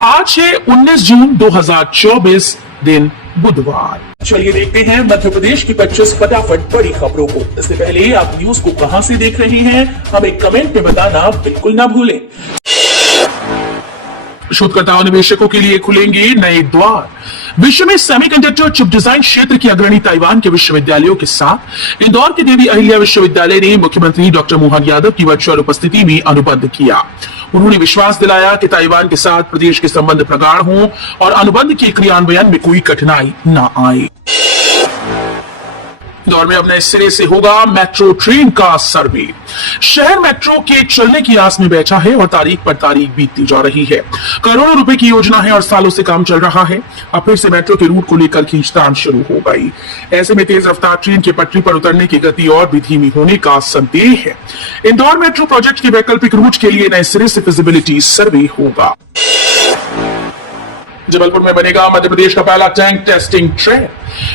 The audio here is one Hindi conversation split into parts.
आज है 19 जून 2024 दिन बुधवार। चलिए देखते हैं मध्य प्रदेश की 25 फटाफट बड़ी खबरों को। इससे पहले आप न्यूज को कहां से देख रहे हैं हमें कमेंट में बताना बिल्कुल ना भूलें। शोधकर्ताओं निवेशकों के लिए खुलेंगे नए द्वार। विश्व में सेमीकंडक्टर चिप डिजाइन क्षेत्र की अग्रणी ताइवान के विश्वविद्यालयों के साथ इंदौर के देवी अहिल्या विश्वविद्यालय ने मुख्यमंत्री डॉक्टर मोहन यादव की वर्चुअल उपस्थिति में अनुबंध किया। उन्होंने विश्वास दिलाया कि ताइवान के साथ प्रदेश के संबंध प्रगाढ़ हों और अनुबंध के क्रियान्वयन में कोई कठिनाई न आए। इंदौर में अब नए सिरे से होगा मेट्रो ट्रेन का सर्वे। शहर मेट्रो के चलने की आस में बैठा है और तारीख पर तारीख बीतती जा रही है। करोड़ों रुपए की योजना है और सालों से काम चल रहा है। अब फिर से मेट्रो के रूट को लेकर खींचतान शुरू हो गई। ऐसे में तेज रफ्तार ट्रेन की पटरी पर उतरने की गति और भी धीमी होने का संदेह है। इंदौर मेट्रो प्रोजेक्ट के वैकल्पिक रूट के लिए नए सिरे से फिजिबिलिटी सर्वे होगा। जबलपुर में बनेगा मध्य प्रदेश का पहला टैंक टेस्टिंग ट्रैक।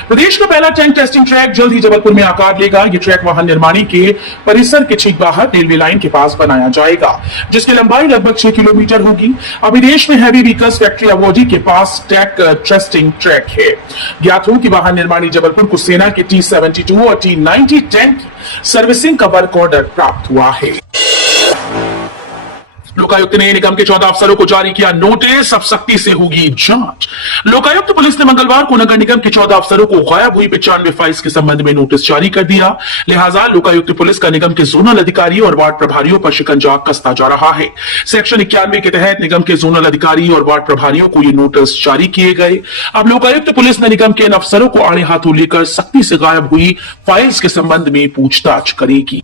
प्रदेश का पहला टैंक टेस्टिंग ट्रैक जल्द ही जबलपुर में आकार लेगा। ये ट्रैक वाहन निर्माणी के परिसर के ठीक बाहर रेलवे लाइन के पास बनाया जाएगा, जिसकी लंबाई लगभग 6 किलोमीटर होगी। अभी देश में हैवी व्हीकल्स फैक्ट्री अवॉर्डी के पास टैंक टेस्टिंग ट्रैक है। ज्ञात हो कि वाहन निर्माणी जबलपुर को सेना के T-72 और T-90 टैंक सर्विसिंग का वर्क ऑर्डर प्राप्त हुआ है। लोकायुक्त ने निगम के 14 अफसरों को जारी किया नोटिस। अब सख्ती से होगी जांच। लोकायुक्त पुलिस ने मंगलवार को नगर निगम के 14 अफसरों को गायब हुई 95 फाइल्स के संबंध में नोटिस जारी कर दिया। लिहाजा लोकायुक्त पुलिस का निगम के जोनल अधिकारी और वार्ड प्रभारियों पर शिकंजा कसता जा रहा है। सेक्शन 91 के तहत निगम के जोनल अधिकारी और वार्ड प्रभारियों को ये नोटिस जारी किए गए। अब लोकायुक्त पुलिस ने निगम के इन अफसरों को आड़े हाथों लेकर सख्ती से गायब हुई फाइल्स के संबंध में पूछताछ करेगी।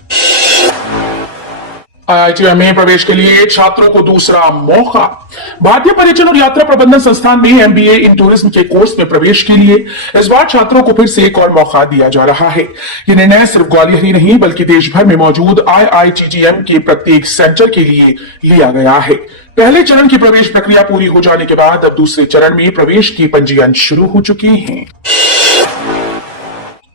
IITM में प्रवेश के लिए छात्रों को दूसरा मौका। भारतीय पर्यटन और यात्रा प्रबंधन संस्थान में MBA इन टूरिज्म के कोर्स में प्रवेश के लिए इस बार छात्रों को फिर से एक और मौका दिया जा रहा है। ये निर्णय सिर्फ ग्वालियर ही नहीं बल्कि देश भर में मौजूद IITM के प्रत्येक सेंटर के लिए लिया गया है। पहले चरण की प्रवेश प्रक्रिया पूरी हो जाने के बाद अब दूसरे चरण में प्रवेश की पंजीयन शुरू हो चुके हैं।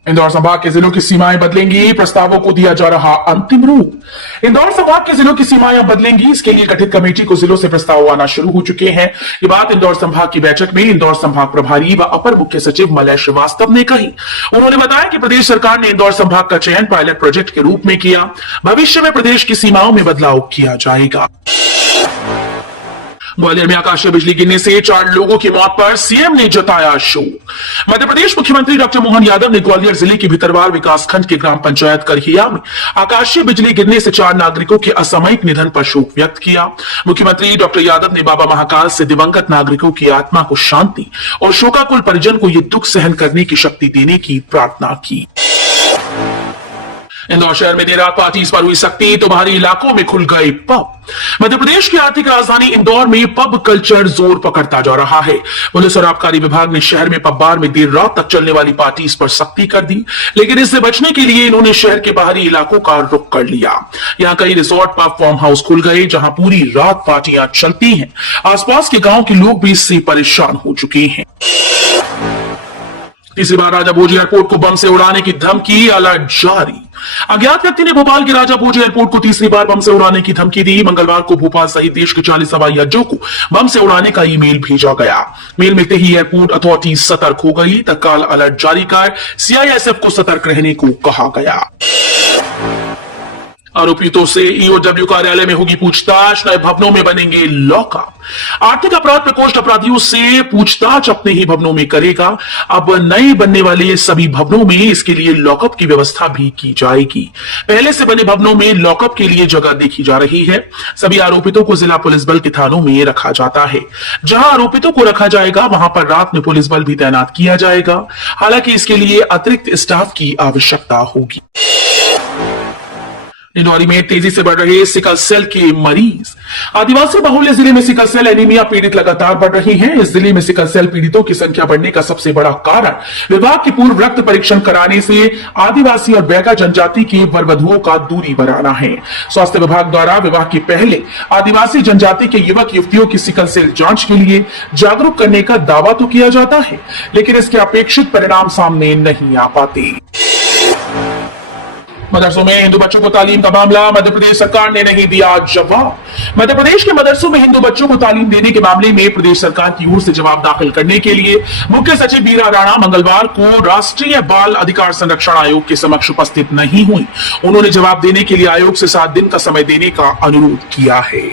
इंदौर संभाग के जिलों की सीमाएं बदलेंगी, प्रस्तावों को दिया जा रहा अंतिम रूप। इंदौर संभाग के जिलों की सीमाएं बदलेंगी, इसके लिए गठित कमेटी को जिलों से प्रस्ताव आना शुरू हो चुके हैं। ये बात इंदौर संभाग की बैठक में इंदौर संभाग प्रभारी व अपर मुख्य सचिव मलय श्रीवास्तव ने कही। उन्होंने बताया कि प्रदेश सरकार ने इंदौर संभाग का चयन पायलट प्रोजेक्ट के रूप में किया। भविष्य में प्रदेश की सीमाओं में बदलाव किया जाएगा। ग्वालियर में आकाशीय बिजली गिरने से 4 लोगों की मौत पर सीएम ने जताया शोक। मध्य प्रदेश मुख्यमंत्री डॉक्टर मोहन यादव ने ग्वालियर जिले के भितरवार विकासखंड के ग्राम पंचायत करहिया में आकाशीय बिजली गिरने से 4 नागरिकों के असामयिक निधन पर शोक व्यक्त किया। मुख्यमंत्री डॉक्टर यादव ने बाबा महाकाल से दिवंगत नागरिकों की आत्मा को शांति और शोकाकुल परिजन को ये दुख सहन करने की शक्ति देने की प्रार्थना की। इंदौर शहर में देर रात पार्टीज पर हुई सख्ती तो बाहरी इलाकों में खुल गए पब। मध्य प्रदेश की आर्थिक राजधानी इंदौर में पब कल्चर जोर पकड़ता जा रहा है। पुलिस और आबकारी विभाग ने शहर में पब बार में देर रात तक चलने वाली पार्टीज पर सख्ती कर दी, लेकिन इससे बचने के लिए इन्होंने शहर के बाहरी इलाकों का रुख कर लिया। यहाँ कई रिसोर्ट पब फार्म हाउस खुल गए जहां पूरी रात पार्टियां चलती हैं। आसपास के गांव के लोग भी इससे परेशान हो चुके हैं। तीसरी बार राजा भोज एयरपोर्ट को बम से उड़ाने की धमकी, अलर्ट जारी। अज्ञात व्यक्ति ने भोपाल के राजा भोज एयरपोर्ट को तीसरी बार बम से उड़ाने की धमकी दी। मंगलवार को भोपाल सहित देश के 40 हवाई अड्डों को बम से उड़ाने का ईमेल भेजा गया। मेल मिलते ही एयरपोर्ट अथॉरिटी सतर्क हो गई। तत्काल अलर्ट जारी कर CISF को सतर्क रहने को कहा गया। आरोपितों से EOW कार्यालय में होगी पूछताछ, नए भवनों में बनेंगे लॉकअप। आर्थिक अपराध प्रकोष्ठ अपराधियों से पूछताछ अपने ही भवनों में करेगा। अब नए बनने वाले सभी भवनों में इसके लिए लॉकअप की व्यवस्था भी की जाएगी। पहले से बने भवनों में लॉकअप के लिए जगह देखी जा रही है। सभी आरोपितों को जिला पुलिस बल के थानों में रखा जाता है। जहां आरोपितों को रखा जाएगा वहां पर रात में पुलिस बल भी तैनात किया जाएगा। हालांकि इसके लिए अतिरिक्त स्टाफ की आवश्यकता होगी। डिंडौरी में तेजी से बढ़ रहे सिकल सेल के मरीज। आदिवासी बहुल्य जिले में सिकल सेल एनीमिया पीड़ित लगातार बढ़ रही हैं। इस जिले में सिकल सेल पीड़ितों की संख्या बढ़ने का सबसे बड़ा कारण विभाग की पूर्व रक्त परीक्षण कराने से आदिवासी और बैगा जनजाति के वर वधुओं का दूरी बनाना है। स्वास्थ्य विभाग द्वारा विवाह के पहले आदिवासी जनजाति के युवक युवतियों की सिकल सेल जांच के लिए जागरूक करने का दावा तो किया जाता है, लेकिन इसके अपेक्षित परिणाम सामने नहीं आ पाते। मदरसों में हिंदू बच्चों को तालीम का मामला, मध्य प्रदेश सरकार ने नहीं दिया जवाब। मध्य प्रदेश के मदरसों में हिंदू बच्चों को तालीम देने के मामले में प्रदेश सरकार की ओर से जवाब दाखिल करने के लिए मुख्य सचिव बीरा राणा मंगलवार को राष्ट्रीय बाल अधिकार संरक्षण आयोग के समक्ष उपस्थित नहीं हुई। उन्होंने जवाब देने के लिए आयोग से 7 दिन का समय देने का अनुरोध किया है।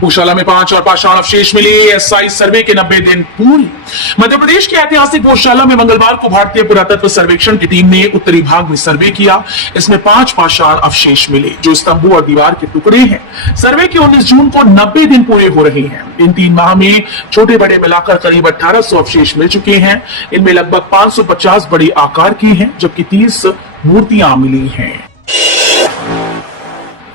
भूशाला में 5 और पाषाण अवशेष मिले, एसआई सर्वे के 90 दिन पूरे। मध्य प्रदेश के ऐतिहासिक भूशाला में मंगलवार को भारतीय पुरातत्व सर्वेक्षण की टीम ने उत्तरी भाग में सर्वे किया। इसमें 5 पाषाण अवशेष मिले जो स्तंभों और दीवार के टुकड़े हैं। सर्वे के 19 जून को 90 दिन पूरे हो रहे हैं। इन 3 माह में छोटे बड़े मिलाकर करीब 1800 अवशेष मिल चुके हैं। इनमें लगभग 550 बड़ी आकार की हैं, जबकि 30 मूर्तियां मिली हैं।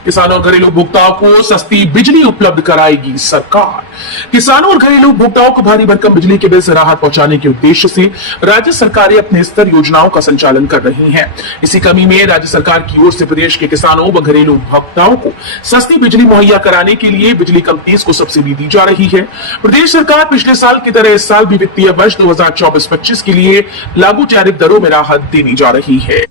किसानों और घरेलू उपभोक्ताओं को सस्ती बिजली उपलब्ध कराएगी सरकार। किसानों और घरेलू उपभोक्ताओं को भारी भरकम बिजली के बिल से राहत पहुंचाने के उद्देश्य से राज्य सरकारें अपने स्तर योजनाओं का संचालन कर रही हैं। इसी कमी में राज्य सरकार की ओर से प्रदेश के किसानों व घरेलू उपभोक्ताओं को सस्ती बिजली मुहैया कराने के लिए बिजली कंपनीज को सब्सिडी दी जा रही है। प्रदेश सरकार पिछले साल की तरह इस साल भी वित्तीय वर्ष 2024-25 के लिए लागू टैरिफ दरों में राहत देनी जा रही है।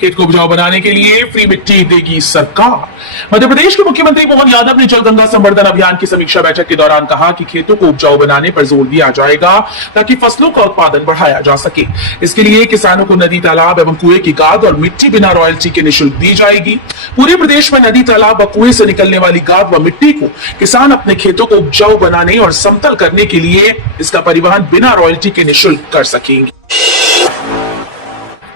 खेत को उपजाऊ बनाने के लिए फ्री मिट्टी देगी सरकार। मध्य प्रदेश के मुख्यमंत्री मोहन यादव ने जल गंगा संवर्धन अभियान की समीक्षा बैठक के दौरान कहा कि खेतों को उपजाऊ बनाने पर जोर दिया जाएगा ताकि फसलों का उत्पादन बढ़ाया जा सके। इसके लिए किसानों को नदी, तालाब एवं कुएं की गाद और मिट्टी बिना रॉयल्टी के निःशुल्क दी जाएगी। पूरे प्रदेश में नदी, तालाब व कुएं से निकलने वाली गाद व मिट्टी को किसान अपने खेतों को उपजाऊ बनाने और समतल करने के लिए इसका परिवहन बिना रॉयल्टी के निःशुल्क कर सकेंगे।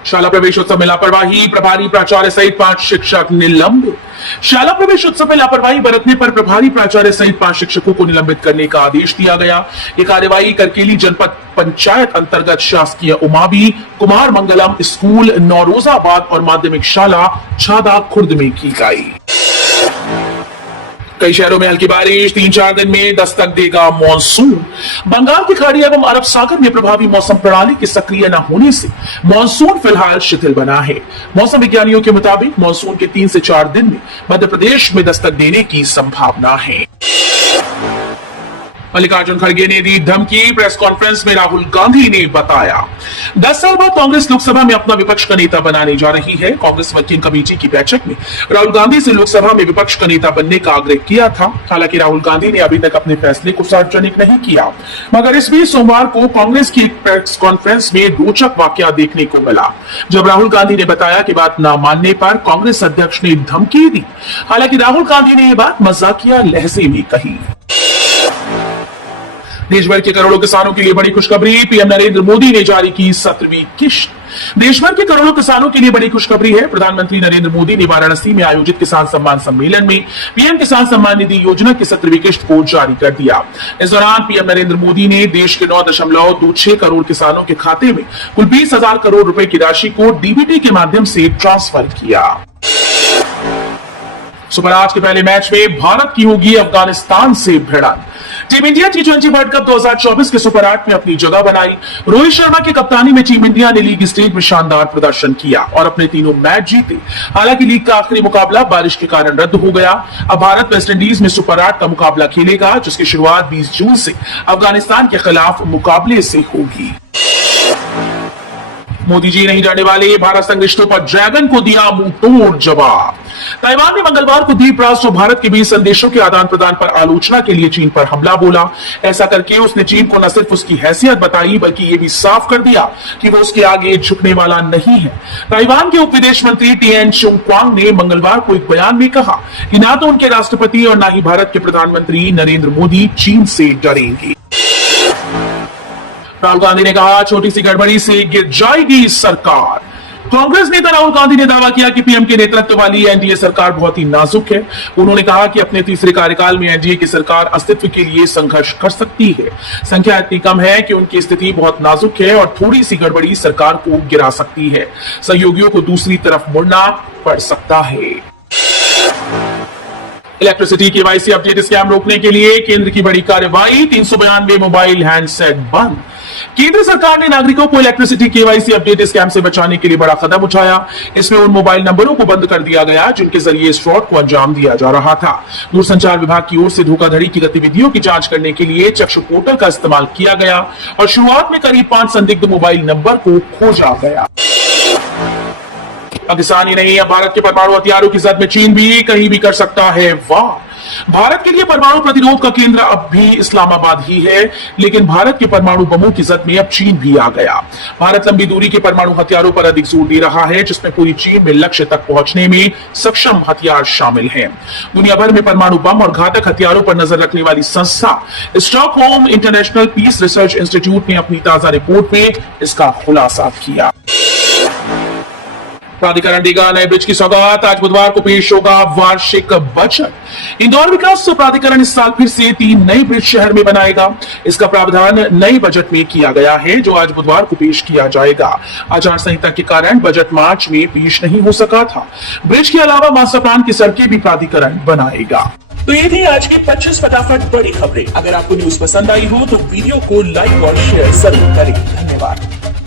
शाला प्रवेश उत्सव में लापरवाही, प्रभारी प्राचार्य सहित 5 शिक्षक निलंबित। शाला प्रवेश उत्सव में लापरवाही बरतने पर प्रभारी प्राचार्य सहित 5 शिक्षकों को निलंबित करने का आदेश दिया गया। ये कार्यवाही करकेली जनपद पंचायत अंतर्गत शासकीय उमावी कुमार मंगलम स्कूल नौरोजाबाद और माध्यमिक शाला छादा खुर्द में की गई। कई शहरों में हल्की बारिश, 3-4 दिन में दस्तक देगा मॉनसून। बंगाल की खाड़ी एवं अरब सागर में प्रभावी मौसम प्रणाली के सक्रिय न होने से मॉनसून फिलहाल शिथिल बना है। मौसम विज्ञानियों के मुताबिक मॉनसून के 3 से 4 दिन में मध्य प्रदेश में दस्तक देने की संभावना है। मल्लिकार्जुन खड़गे ने दी धमकी, प्रेस कॉन्फ्रेंस में राहुल गांधी ने बताया 10 साल बाद कांग्रेस लोकसभा में अपना विपक्ष का नेता बनाने जा रही है। कांग्रेस वर्किंग कमेटी की बैठक में राहुल गांधी से लोकसभा में विपक्ष का नेता बनने का आग्रह किया था। हालांकि राहुल गांधी ने अभी तक अपने फैसले को सार्वजनिक नहीं किया, मगर इस बीच सोमवार को कांग्रेस की एक प्रेस कॉन्फ्रेंस में रोचक वाकया देखने को मिला, जब राहुल गांधी ने बताया कि बात न मानने पर कांग्रेस अध्यक्ष ने धमकी दी। हालांकि राहुल गांधी ने यह बात मजाकिया लहजे में कही। देश भर के करोड़ों किसानों के लिए बड़ी खुशखबरी, पीएम नरेंद्र मोदी ने जारी की 17वीं किश्त। देश भर के करोड़ों किसानों के लिए बड़ी खुशखबरी है। प्रधानमंत्री नरेंद्र मोदी ने वाराणसी में आयोजित किसान सम्मान सम्मेलन में पीएम किसान सम्मान निधि योजना की 17वीं किश्त को जारी कर दिया। इस दौरान पीएम नरेंद्र मोदी ने देश के 9.26 करोड़ किसानों के खाते में कुल 20,000 करोड़ रुपए की राशि को डीबीटी के माध्यम से ट्रांसफर किया। सुपर आज के पहले मैच में भारत की होगी अफगानिस्तान से भिड़ंत। टीम इंडिया टी20 वर्ल्ड कप 2024 के सुपर 8 में अपनी जगह बनाई। रोहित शर्मा की कप्तानी में टीम इंडिया ने लीग स्टेज में शानदार प्रदर्शन किया और अपने तीनों मैच जीते। हालांकि लीग का आखिरी मुकाबला बारिश के कारण रद्द हो गया। अब भारत वेस्टइंडीज में सुपर 8 का मुकाबला खेलेगा, जिसकी शुरुआत 20 जून से अफगानिस्तान के खिलाफ मुकाबले से होगी। मोदी जी नहीं जाने वाले, भारत संग रिश्तों पर ड्रैगन को दिया मुंह तोड़ जवाब। ताइवान ने मंगलवार को द्वीप राष्ट्र और भारत के बीच संदेशों के आदान प्रदान पर आलोचना के लिए चीन पर हमला बोला। ऐसा करके उसने चीन को न सिर्फ उसकी हैसियत बताई, बल्कि ये भी साफ कर दिया कि वो उसके आगे झुकने वाला नहीं है। ताइवान के उप विदेश मंत्री टिएन चुंगक्वांग ने मंगलवार को एक बयान में कहा कि ना तो उनके राष्ट्रपति और ना ही भारत के प्रधानमंत्री नरेंद्र मोदी चीन से डरेंगे। राहुल गांधी ने कहा, छोटी सी गड़बड़ी से गिर जाएगी सरकार। कांग्रेस नेता राहुल गांधी ने दावा किया कि पीएम के नेतृत्व वाली एनडीए सरकार बहुत ही नाजुक है। उन्होंने कहा कि अपने तीसरे कार्यकाल में एनडीए की सरकार अस्तित्व के लिए संघर्ष कर सकती है। संख्या इतनी कम है कि उनकी स्थिति बहुत नाजुक है और थोड़ी सी गड़बड़ी सरकार को गिरा सकती है। सहयोगियों को दूसरी तरफ मुड़ना पड़ सकता है। इलेक्ट्रिसिटी केवाईसी अपडेट स्कैम रोकने के लिए केंद्र की बड़ी कार्रवाई, 392 मोबाइल हैंडसेट बंद। केंद्र सरकार ने नागरिकों को इलेक्ट्रिसिटी केवाईसी अपडेट स्कैम से बचाने के लिए बड़ा कदम उठाया। इसमें उन मोबाइल नंबरों को बंद कर दिया गया जिनके जरिए इस फ्रॉड को अंजाम दिया जा रहा था। दूरसंचार विभाग की ओर से धोखाधड़ी की गतिविधियों की जांच करने के लिए चक्षु पोर्टल का इस्तेमाल किया गया और शुरुआत में करीब 5 संदिग्ध मोबाइल नंबर को खोजा गया। पाकिस्तान ही नहीं, अब भारत के परमाणु हथियारों की जद में चीन भी कहीं भी कर सकता है वार। भारत के लिए परमाणु प्रतिरोध का केंद्र अब भी इस्लामाबाद ही है, लेकिन भारत के परमाणु बमों की जद में अब चीन भी आ गया। भारत लंबी दूरी के परमाणु हथियारों पर अधिक जोर दे रहा है, जिसमें पूरी चीन में लक्ष्य तक पहुंचने में सक्षम हथियार शामिल हैं। दुनिया भर में परमाणु बम और घातक हथियारों पर नजर रखने वाली संस्था Stockholm International Peace Research Institute ने अपनी ताजा रिपोर्ट में इसका खुलासा किया। प्राधिकरण देगा नए ब्रिज की सौगात, आज बुधवार को पेश होगा वार्षिक बजट। इंदौर विकास प्राधिकरण इस साल फिर से 3 नए ब्रिज शहर में बनाएगा। इसका प्रावधान नए बजट में किया गया है, जो आज बुधवार को पेश किया जाएगा। आचार संहिता के कारण बजट मार्च में पेश नहीं हो सका था। ब्रिज के अलावा मास्टर प्लान की सड़कें भी प्राधिकरण बनाएगा। तो ये थी आज की 25 फटाफट बड़ी खबरें। अगर आपको न्यूज पसंद आई हो तो वीडियो को लाइक और शेयर जरूर करें। धन्यवाद।